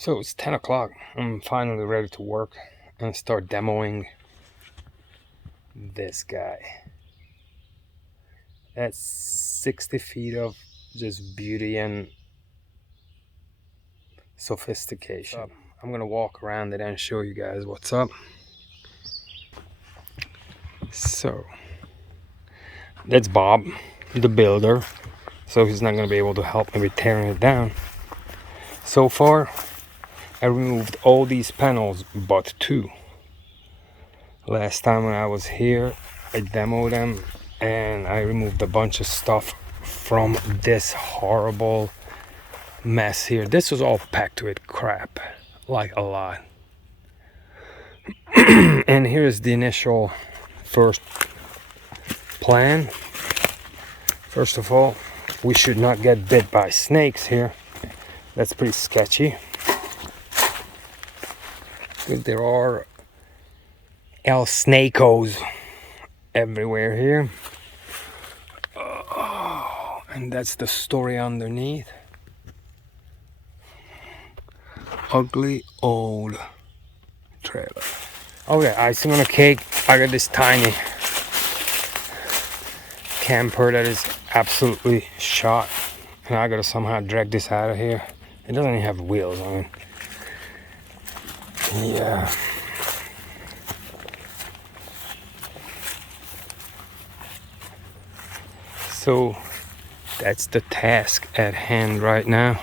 So it's 10 o'clock. I'm finally ready to work and start demoing this guy. That's 60 feet of just beauty and sophistication. I'm gonna walk around it and show you guys what's up. So that's Bob, the builder. So he's not gonna be able to help me with tearing it down. So far, I removed all these panels but two. Last time when I was here, I demoed them and I removed a bunch of stuff from this horrible mess here. This was all packed with crap, like a lot. And here's the initial first plan. First of all, we should not get bit by snakes here. That's pretty sketchy. There are El Snakos everywhere here. And that's the story underneath. Ugly old trailer. Oh yeah, icing on a cake, I got this tiny camper that is absolutely shot. And I gotta somehow drag this out of here. It doesn't even have wheels on it. Yeah. So that's the task at hand right now.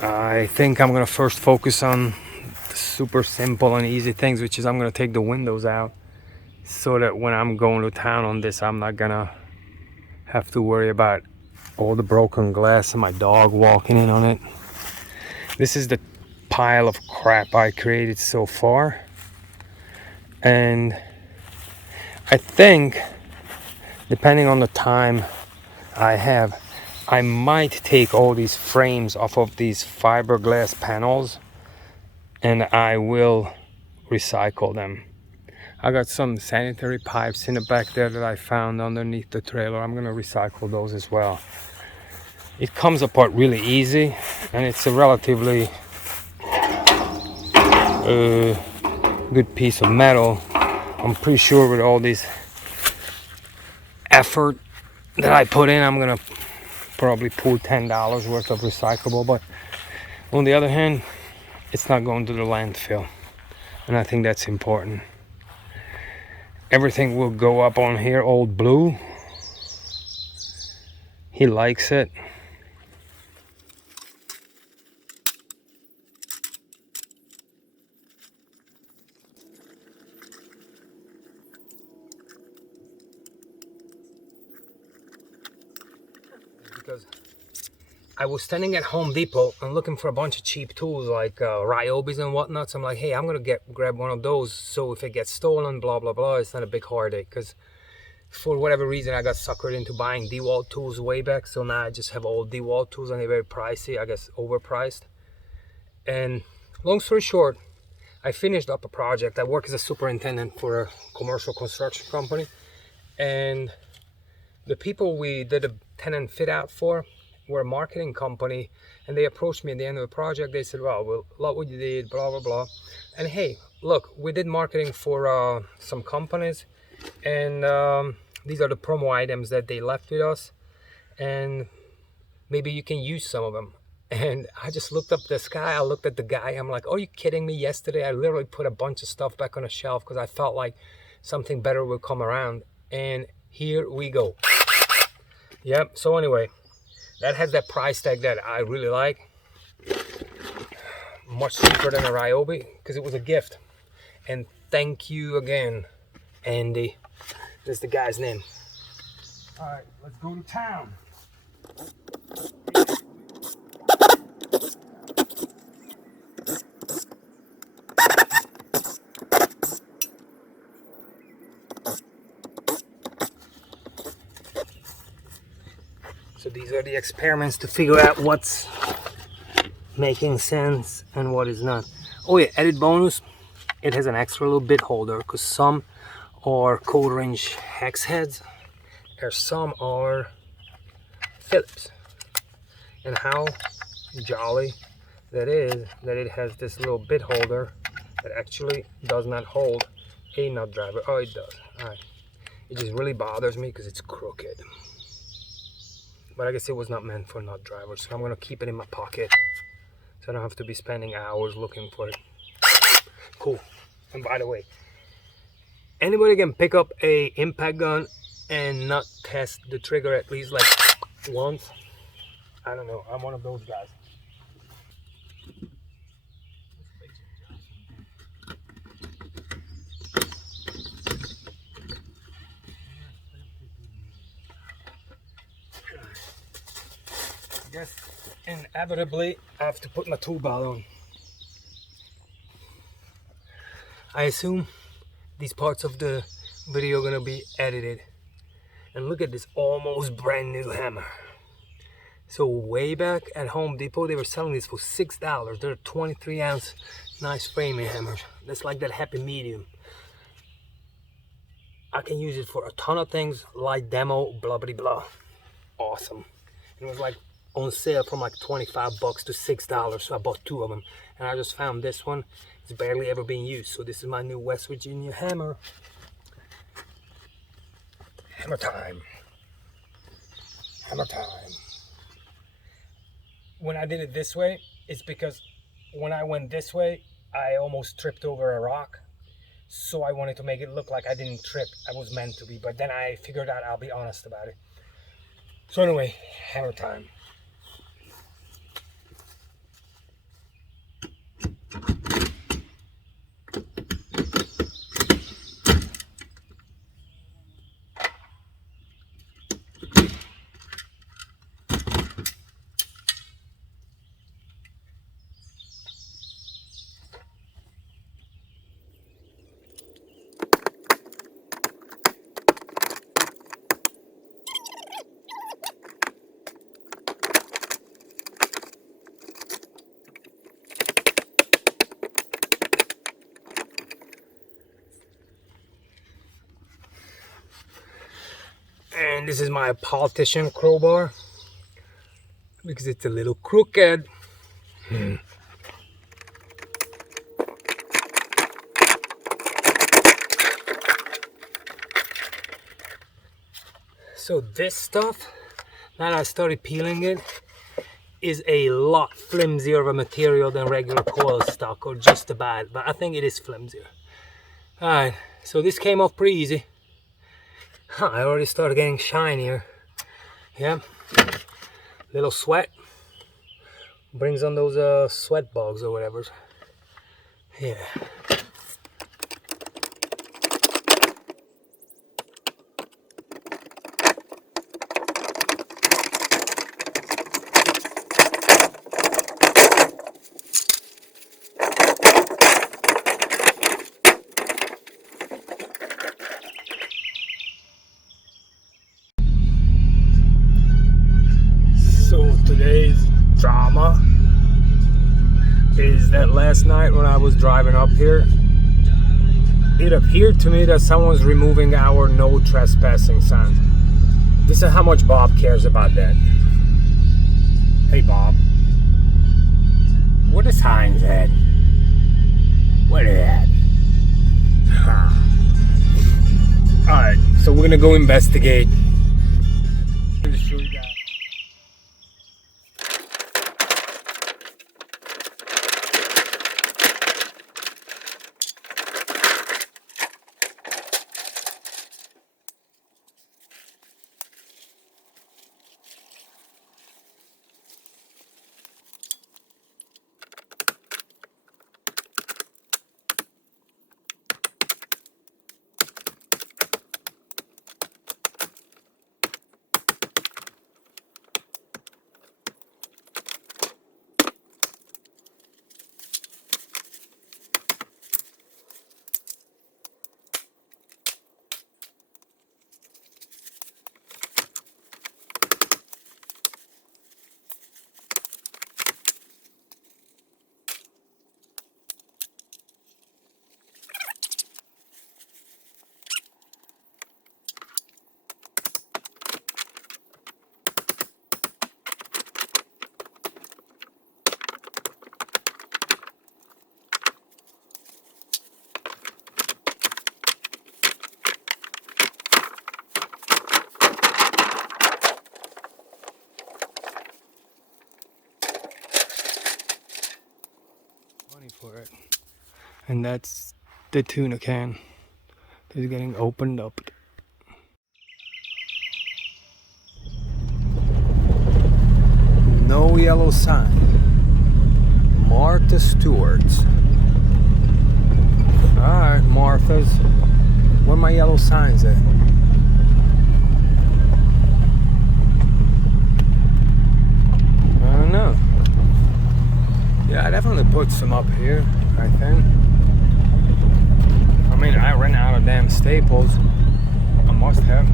I think I'm gonna first focus on the super simple and easy things, which is I'm gonna take the windows out so that when I'm going to town on this, I'm not gonna have to worry about all the broken glass and my dog walking in on it. This is the pile of crap I created so far. And I think, depending on the time I have, I might take all these frames off of these fiberglass panels and I will recycle them. I got some sanitary pipes in the back there that I found underneath the trailer. I'm gonna recycle those as well. It comes apart really easy and it's a relatively good piece of metal. I'm pretty sure with all this effort that I put in, I'm gonna probably pull $10 worth of recyclable, but on the other hand, it's not going to the landfill, and I think that's important. Everything will go up on here. Old Blue, he likes it. Because I was standing at Home Depot and looking for a bunch of cheap tools like Ryobis and whatnot. So I'm like, hey, I'm gonna grab one of those. So if it gets stolen, blah blah blah, it's not a big heartache. Because for whatever reason, I got suckered into buying DeWalt tools way back. So now I just have all DeWalt tools and they're very pricey. I guess overpriced. And long story short, I finished up a project. I work as a superintendent for a commercial construction company, and the people we did a tenant fit out for were a marketing company, and they approached me at the end of the project. They said, well, we love what you did, blah blah blah, and hey, look, we did marketing for some companies, and these are the promo items that they left with us, and maybe you can use some of them. And I just looked up this guy, I looked at the guy, I'm like, are you kidding me? Yesterday I literally put a bunch of stuff back on a shelf because I felt like something better would come around, and here we go. Yep. So anyway, that has that price tag that I really like. Much cheaper than a Ryobi because it was a gift. And thank you again, Andy. That's the guy's name. All right, let's go to town. So these are the experiments to figure out what's making sense and what is not. Oh yeah, added bonus, it has an extra little bit holder because some are quarter inch hex heads and some are Phillips. And how jolly that is that it has this little bit holder that actually does not hold a nut driver. Oh, it does. All right. It just really bothers me because it's crooked. But I guess it was not meant for nut drivers, so I'm gonna keep it in my pocket so I don't have to be spending hours looking for it. Cool. And by the way, anybody can pick up a impact gun and not test the trigger at least like once? I don't know. I'm one of those guys. I guess inevitably I have to put my tool belt on. I assume these parts of the video are gonna be edited. And look at this almost brand new hammer. So way back at Home Depot, they were selling this for $6. They're 23-ounce nice framing hammers. That's like that happy medium. I can use it for a ton of things, light demo, blah blah blah. Awesome. It was like on sale from like 25 bucks to $6, so I bought 2 of them. And I just found this one. It's barely ever been used, so this is my new West Virginia hammer. Hammer time. Hammer time. When I did it this way, it's because when I went this way, I almost tripped over a rock. So I wanted to make it look like I didn't trip. I was meant to be, but then I figured out I'll be honest about it. So anyway, hammer time. And this is my politician crowbar because it's a little crooked. So this stuff, now that I started peeling it, is a lot flimsier of a material than regular coil stock, or just about, but I think it is flimsier. Alright, so this came off pretty easy. I already started getting shinier. Yeah, little sweat. Brings on those sweat bugs or whatever. Yeah. So today's drama is that last night when I was driving up here, it appeared to me that someone was removing our no trespassing sign. This is how much Bob cares about that. Hey Bob, where the signs at? Where they at? Alright, so we're gonna go investigate. for it. And that's the tuna can. It's getting opened up. No yellow sign. Martha Stewart's. Alright, Martha's. Where my yellow signs at? I don't know. Yeah, I definitely put some up here, I think. I mean, I ran out of damn staples. I must have.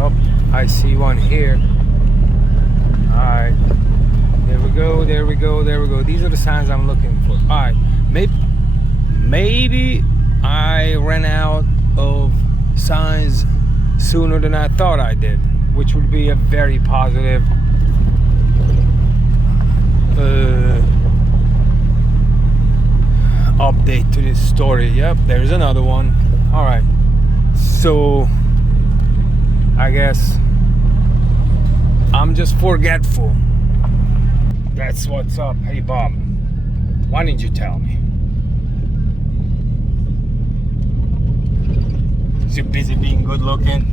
Oh, I see one here. Alright. There we go, there we go, there we go. These are the signs I'm looking for. Alright. Maybe I ran out of signs sooner than I thought I did, which would be a very positive update to this story. Yep, there's another one. Alright. So I guess I'm just forgetful. That's what's up. Hey Bob, why didn't you tell me? Is you busy being good looking?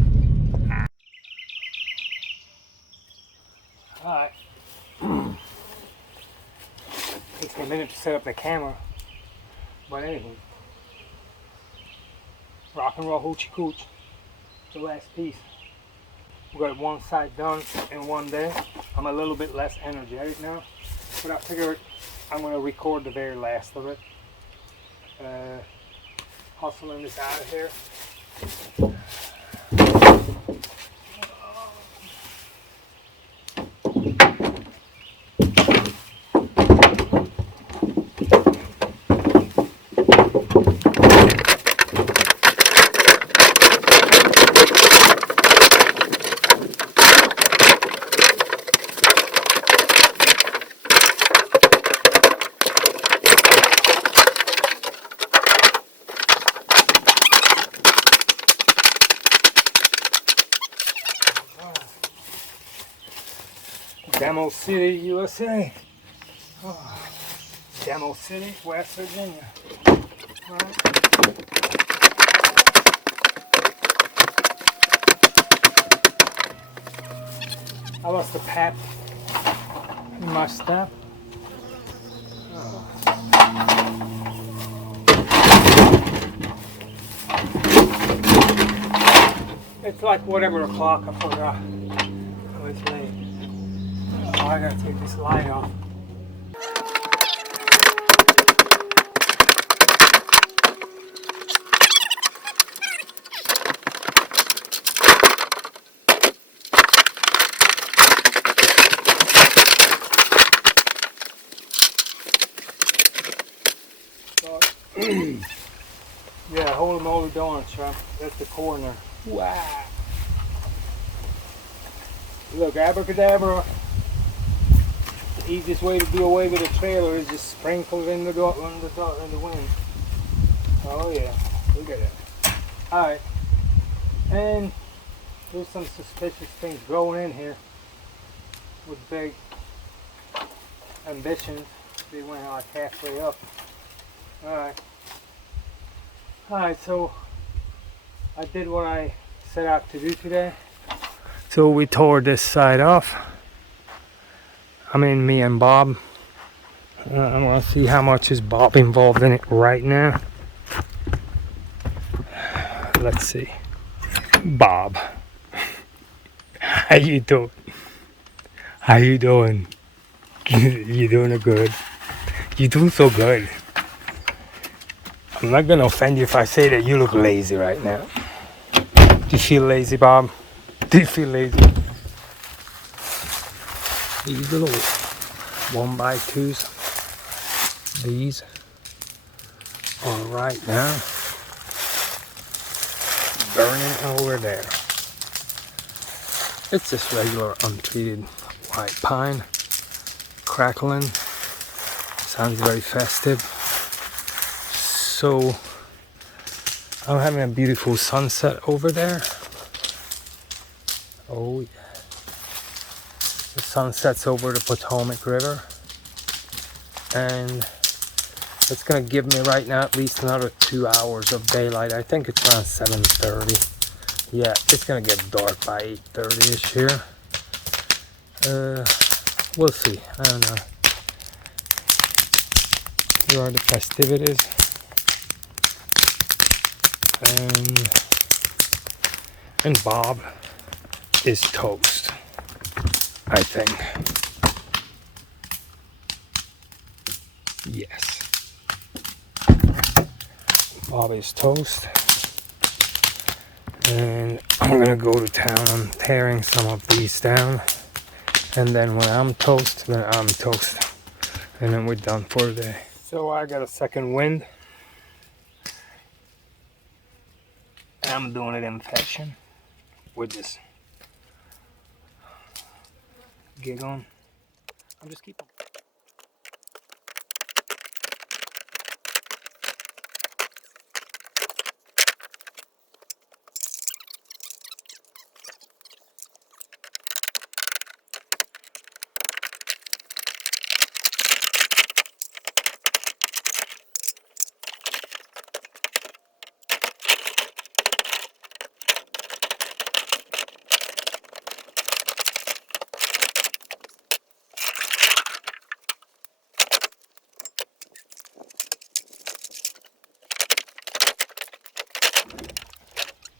Alright. Takes me a minute to set up the camera. But anyway. Rock and roll hoochie cooch. The last piece. We got one side done in one day. I'm a little bit less energetic now. But I figured I'm going to record the very last of it. Hustling this out of here. Demo City, USA. Oh, Demo City, West Virginia. All right. I lost the pap in my step. Oh. It's like whatever o'clock, I forgot. Oh, it's late. Oh, I gotta take this light off. Yeah, holy moly donuts, right? That's the corner. Wow. Look, abracadabra. The easiest way to do away with a trailer is just sprinkle it in the wind. Oh yeah, look at that. Alright, and there's some suspicious things growing in here with big ambitions. They went like halfway up. Alright, so I did what I set out to do today. So we tore this side off. I mean, me and Bob. I want to see how much is Bob involved in it right now. Let's see. Bob. How you doing? How you doing? You doing good? You doing so good. I'm not gonna offend you if I say that you look lazy right now. Do you feel lazy, Bob? Do you feel lazy? These little 1x2s, these are right now burning over there. It's just regular untreated white pine, crackling, sounds very festive. So I'm having a beautiful sunset over there. Oh yeah. sun sets over the Potomac River, and it's gonna give me right now at least another 2 hours of daylight. I think it's around 7:30. Yeah, it's gonna get dark by 8:30ish here. We'll see. I don't know. Here are the festivities, and Bob is toast, I think. Yes, Bob is toast, and I'm gonna go to town. I'm tearing some of these down, and then when I'm toast, then I'm toast, and then we're done for the day. So I got a second wind. I'm doing it in fashion with this gig on. I'm just keeping.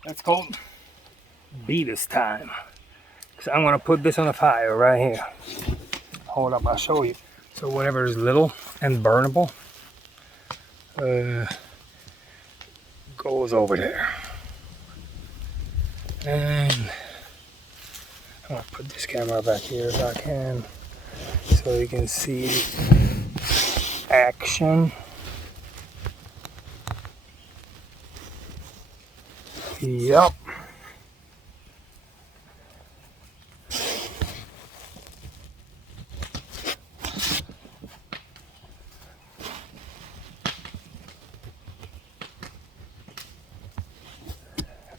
That's called beater's time. So I'm gonna put this on the fire right here. Hold up, I'll show you. So whatever is little and burnable goes over there. And I'm gonna put this camera back here if I can, so you can see action. Yep.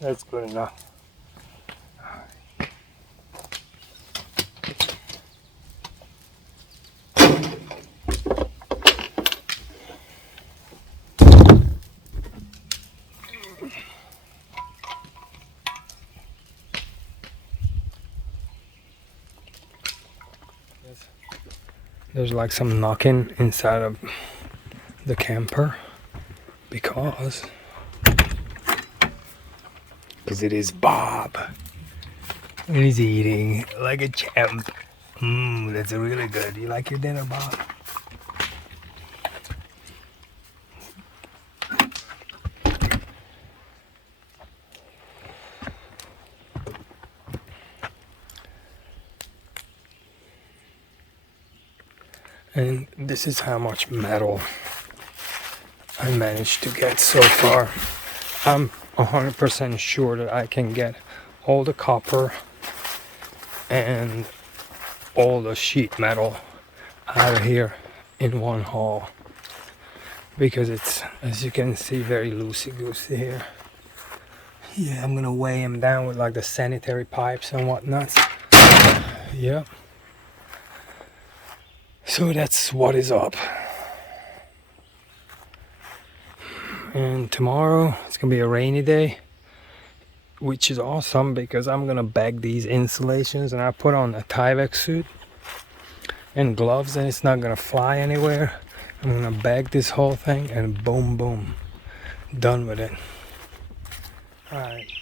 That's good enough. There's like some knocking inside of the camper because it is Bob and he's eating like a champ. That's really good. You like your dinner, Bob? And this is how much metal I managed to get so far. I'm 100% sure that I can get all the copper and all the sheet metal out of here in one haul, because it's, as you can see, very loosey-goosey here. Yeah, I'm gonna weigh them down with like the sanitary pipes and whatnot. Yep. So that's what is up. And tomorrow it's gonna be a rainy day, which is awesome because I'm gonna bag these insulations, and I put on a Tyvek suit and gloves, and it's not gonna fly anywhere. I'm gonna bag this whole thing and boom boom, done with it. All right.